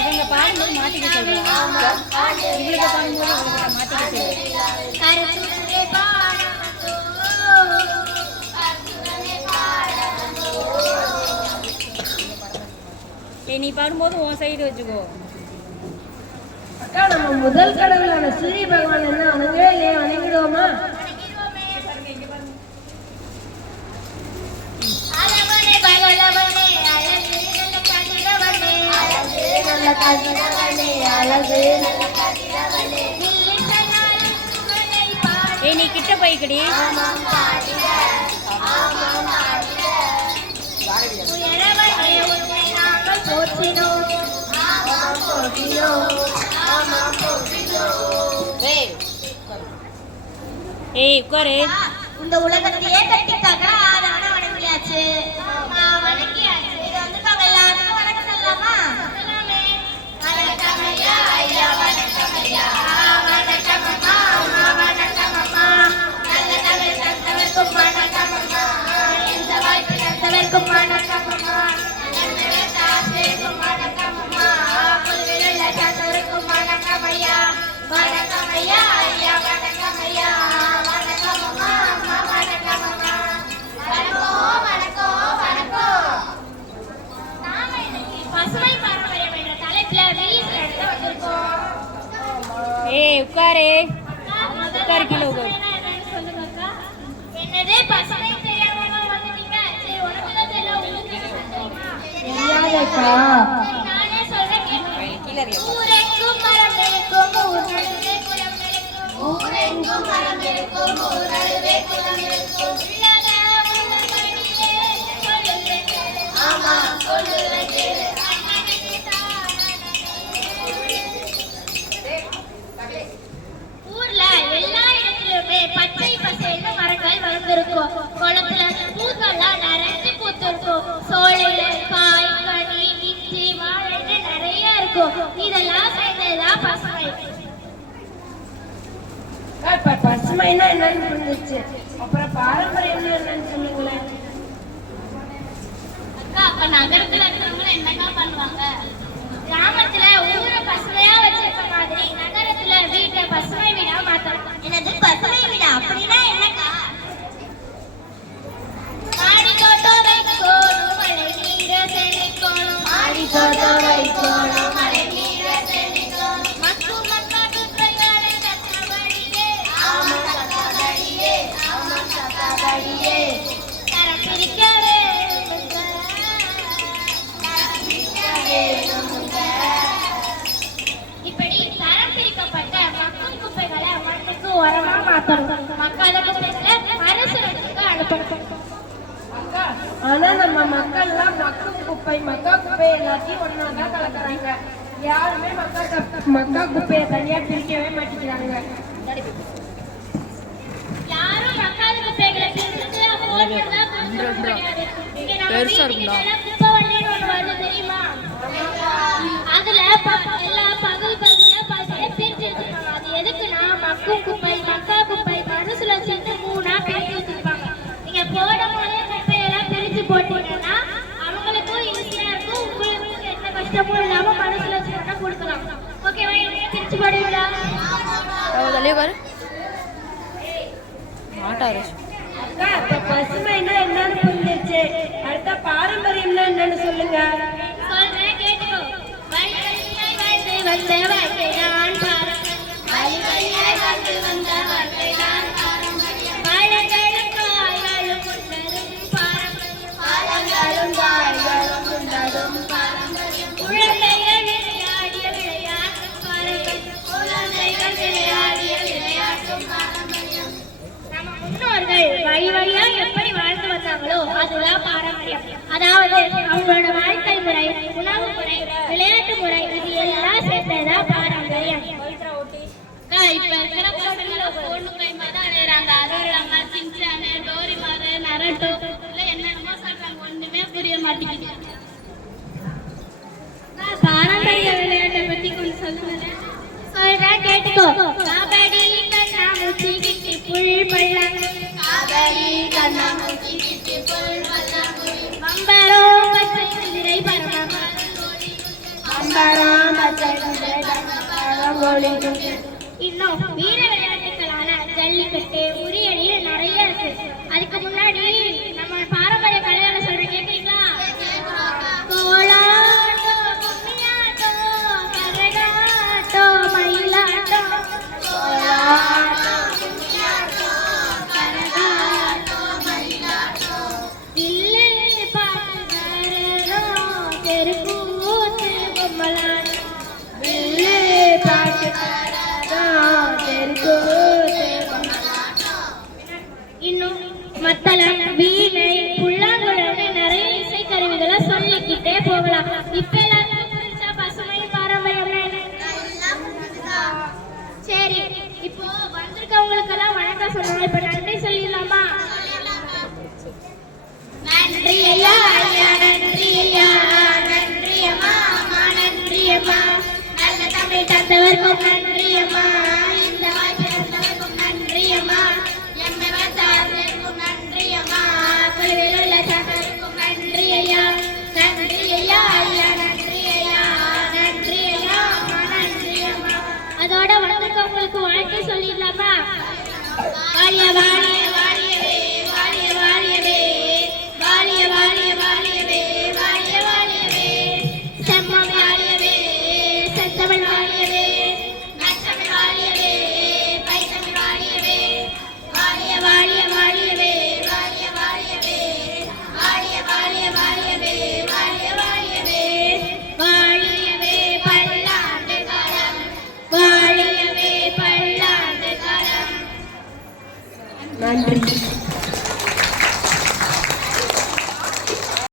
இவங்க பாடும்போது மாட்டிக்க சொல்றாங்க. இவங்களுக்கு பாடும்போது இவங்க மாட்டிக்க சொல்றாங்க. நீ பாடும்போது உன் சைடு வச்சுக்கோ. அக்கா, நம்ம முதல் கடவுளான சூரிய பகவான் என்ன வணங்கவே இல்லையா? வணங்கிடுவோமா? நீ கிட்ட போய்க்கடி. ஏய் உட்காரு. இந்த உலகத்தையே கட்டிக்காக ஆதான வணங்கியாச்சு. வணங்கியாச்சு. இது வந்து எல்லாருக்கும் வணக்கம் சொல்லலாமா? வணக்கம் ஐயா, ஐயா வணக்கம் ஐயா, வணக்கம் அம்மா, அம்மா வணக்கம் அம்மா, நல்ல தமிழ் தந்தவர்க்கும் வணக்கம் அம்மா, இந்த வாய்ப்பு தந்தவர்க்கும் வணக்கம் அம்மா, வணக்கம் அம்மா, புதுவிலுள்ள தந்தவர்க்கும் வணக்கம் ஐயா, வணக்கம் ஐயா, ஐயா வணக்கம் ஐயா, வணக்கம் அம்மா, அம்மா வணக்கம் அம்மா, வணக்கம் வணக்கம் வணக்கம். நாம இன்னைக்கு பசுமை பாரம்பரியம் என்ற தலைப்புல ரிலீஸ் எடுத்து வந்திருக்கோம். ஏய் உட்காரு. உட்காரு கீழே உட்காரு. சொல்லுங்க அக்கா. என்னது பசுமை தெரியாம வந்துட்டீங்க? சரி, உனக்கு தான் தெரியல, உங்களுக்கு தெரியுமா? நானே சொல்றேன் கேளுங்க. ஊரெங்கும் மரம் இருக்கும், ஊர் நடுவே குளம் இருக்கும், ஊரெங்கும் மரம் இருக்கும், ஊர் நடுவே குளம் இருக்கும், உள்ளத உள்ளபடியே சொல்லுறேன் கேளு, ஆமா சொல்லுறேன் கேளு, ஊர்ல எல்லா இடத்துலயுமே பச்சை பசேல்னு மரங்கள் வளர்ந்துருக்கும். குளத்துல பூக்கள்லாம் நிறைஞ்சு பூத்திருக்கும். சோலையில காய், கனி, இஞ்சி, வாழைன்னு நிறைய இருக்கும். இதெல்லாம் சேர்ந்ததுதான் பசுமை. பசுமைன்னா என்னன்னு புரிஞ்சிச்சு. அப்புறம் பாரம்பரியம்னா என்னன்னு சொல்லுங்களேன். அக்கா, அப்ப நகரத்துல இருக்கிறவங்க என்னக்கா பண்ணுவாங்க? கிராமத்துல ஊரை பசுமையா வச்சிருக்க மாதிரி நகரத்துல வீட்டை பசுமை வீடா மாத்தணும். என்னது பசுமை வீடா? அப்படின்னா என்னக்கா? மாடி தோட்டம் வைக்கணும், மழை நீர செழிக்கணும், மாடி தோட்டம் வைக்கணும், மழை நீர செழிக்கணும், மக்கும் மக்கா குப்பைகளை தத்தபடியே, ஆமா தத்தபடியே, ஆமா தத்தபடியே, தரம் பிரிக்க வேணுங்க, தரம் பிரிக்க வேணுங்க. இப்படி தரம் பிரிக்கப்பட்ட மக்கும் குப்பைகளை மண்ணுக்கு உரமா மாத்தணும். மக்காத குப்பைகளை மறுசுழற்சிக்கு அனுப்பணும். ஆனா நம்ம மக்கள்லாம் மக்கும் குப்பை, மக்கா குப்பை எல்லாத்தையும் ஒன்னாதான் கலக்குறாங்க. யாருமே மக்கா குப்பையை தனியா பிரிக்கவே மாட்டேங்கிறாங்க. யாரும் மக்காத குப்பைகளை பிரிச்சுட்டு போடுறதா கஷ்டம் கிடையாது. இங்க நம்ம வீட்டுக்கிட்ட குப்பை வண்டின்னு ஒண்ணு வருது தெரியுமா? அதுல எல்லாம் பகல் பகுதியா பிரிச்சு வச்சிருப்பாங்க. அது எதுக்குன்னா மக்கும் குப்பை, மக்கா குப்பை, மறுசுழற்சின்னு 3ஆ பிரிச்சு வச்சிருப்பாங்க. நீங்க போடும் போதே குப்பையெல்லாம் பிரிச்சு போட்டீங்கன்னா அவங்களுக்கும் ஈஸியா இருக்கும், உங்களுக்கும் எந்த கஷ்டமும் இல்லாம மறுசுழற்சி பண்ண கொடுக்கலாம். ஓகேவா? இவங்க பிரிச்சு போடுவீங்களா? அக்கா, இப்ப பசுமைன்னா என்னன்னு புரிஞ்சிருச்சு. அடுத்த பாரம்பரியம்னா என்னன்னு சொல்லுங்க. சொல்றேன் கேட்டுக்கோ. வழி வழியாய் வாழ்ந்து வந்த வாழ்க்கை நான் பாரம்பரியம், வழி வழியாய் வாழ்ந்து வந்த வாழ்க்கை நான் பாரம்பரியம், பழங்களும் காய்களும் உண்டதும் பாரம்பரியம், பழங்களும் காய்களும் உண்டதும் பாரம்பரியம், குழந்தைகள் விளையாடிய விளையாட்டும் பாரம்பரியம், குழந்தைகள் விளையாடிய விளையாட்டும் பாரம்பரியம். நம்ம முன்னோர்கள் வழி வழியா எப்படி வாழ்ந்து வந்தாங்களோ அதுதான் பாரம்பரியம். அதாவது அவங்களோட வாழ்க்கை முறை உணவு முறை, விளையாட்டு முறை இது எல்லாம் சேர்த்ததான் பாரம்பரியம். இப்ப இருக்கிற பசங்க பொண்ணு கைமா தான் அடையிறாங்க. அதுவும் இல்லாம சின்சானு, டோரிமாரு, நரட்டோ இல்ல என்னென்னமோ சொல்றாங்க. ஒண்ணுமே புரிய மாட்டேங்குது. பாரம்பரிய விளையாட்டை பத்தி கொஞ்சம் சொல்லுங்க. சொல்றேன் கேட்டுக்கோ. கபடி, கண்ணாமூச்சி, கிட்டி புல் பல்லாங்குழி. கபடி, கண்ணாமூச்சி, கிட்டி புல் பல்லாங்குழி. பம்பரம், பச்சை குதிரை, பரம அம்பரம் பச்சை குதிரை பரங்கோலி. இன்னும் வீர விளையாட்டுகளான ஜல்லிக்கட்டு, உரியடி நிறைய இருக்கு. அதுக்கு முன்னாடி நம்ம பாரம்பரிய கலைகளை சொல்ற கேட்கீங்களா? கோலாட்டம், கும்மியாட்டம், கரகாட்டம், மயிலாட்டம். கோலாட்டம், கும்மியாட்டம், கரகாட்டம், மயிலாட்டம். வில்லு பாட்டுக்காரனும் தெருக்கூத்து பொம்மலாட்டம். வில்லு பாட்டுக்காரன் தெருக்கூத்து பொம்மலாட்டம். இன்னும் மத்தளம், வீணை, புல்லாங்குழல்னு நிறைய இசைக்கருவிகளை சொல்லிக்கிட்டே போகலாம். இப்ப எல்லாருக்கும் புரிஞ்சா பசுமை பாரம்பரியம் என்ன? சரி, இப்போ வந்திருக்கவங்களுக்கெல்லாம் வணக்கம் சொல்லணும். இப்ப நன்றி சொல்லிடலாமா? நன்றி ஐயா, ஐயா நன்றி ஐயா, நன்றி அம்மா, அம்மா நன்றி அம்மா. நல்ல தமிழ் தந்தவர்க்கும் நன்றி அம்மா, இந்த வாய்ப்பை தந்தவர்க்கும் நன்றி அம்மா. எம்மை வந்தார்களுக்கும் நன்றி அம்மா, குழுவில் உள்ள தந்தவர்க்கும் நன்றி ஐயா. நன்றி ஐயா, ஐயா நன்றி ஐயா, நன்றி ஐயா, அம்மா நன்றி அம்மா. அதோட வந்திருக்கவங்களுக்கு வாழ்க்கை சொல்லிடலாமா? வாழிய வாழிய வாழியவே, வாழிய வாழியவே, வாழிய வாழிய வாழியவே, வாழிய வாழியவே. செம்மம் வாழியவே, செந்தமிழ் வாழியவே, நற்றமிழ் வாழியவே, பைத்தமிழ் வாழியவே. வாழிய வாழிய வாழியவே, வாழிய வாழியவே, வாழிய வாழிய வாழியவே, வாழிய வாழியவே. வாழியவே பல்லாண்டு காலம், வாழியவே பல்லாண்டு காலம். நன்றி.